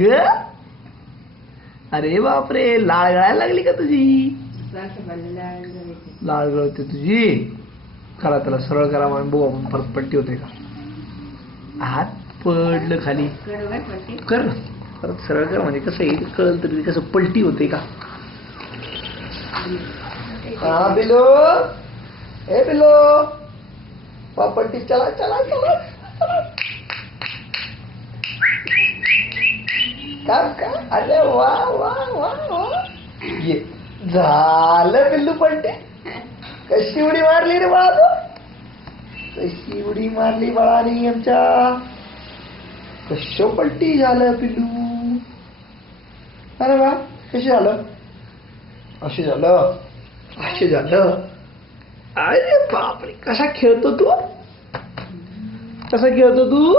ग अरे बापरे लाळ गळायला लागली का तुझी लाळ गळते तुझी करा त्याला सरळ करा म्हणून बघू आपण परत पट्टी होते का हात पडलं खाली कर परत सरळ कर म्हणजे कसं येईल कळलं तरी कसं पलटी होते का हा बिलो ए बिलो पट्टी चला चला चला का अरे वा वा वा वा ये झालं पिल्लू पलटी कशी उडी मारली रे बाळा तू कशी उडी मारली बाळानी आमच्या कशो पलटी झालं पिल्लू अरे वा कशी झालं असे झालं असे झालं अरे बापरे कसा खेळतो तू कसा खेळतो तू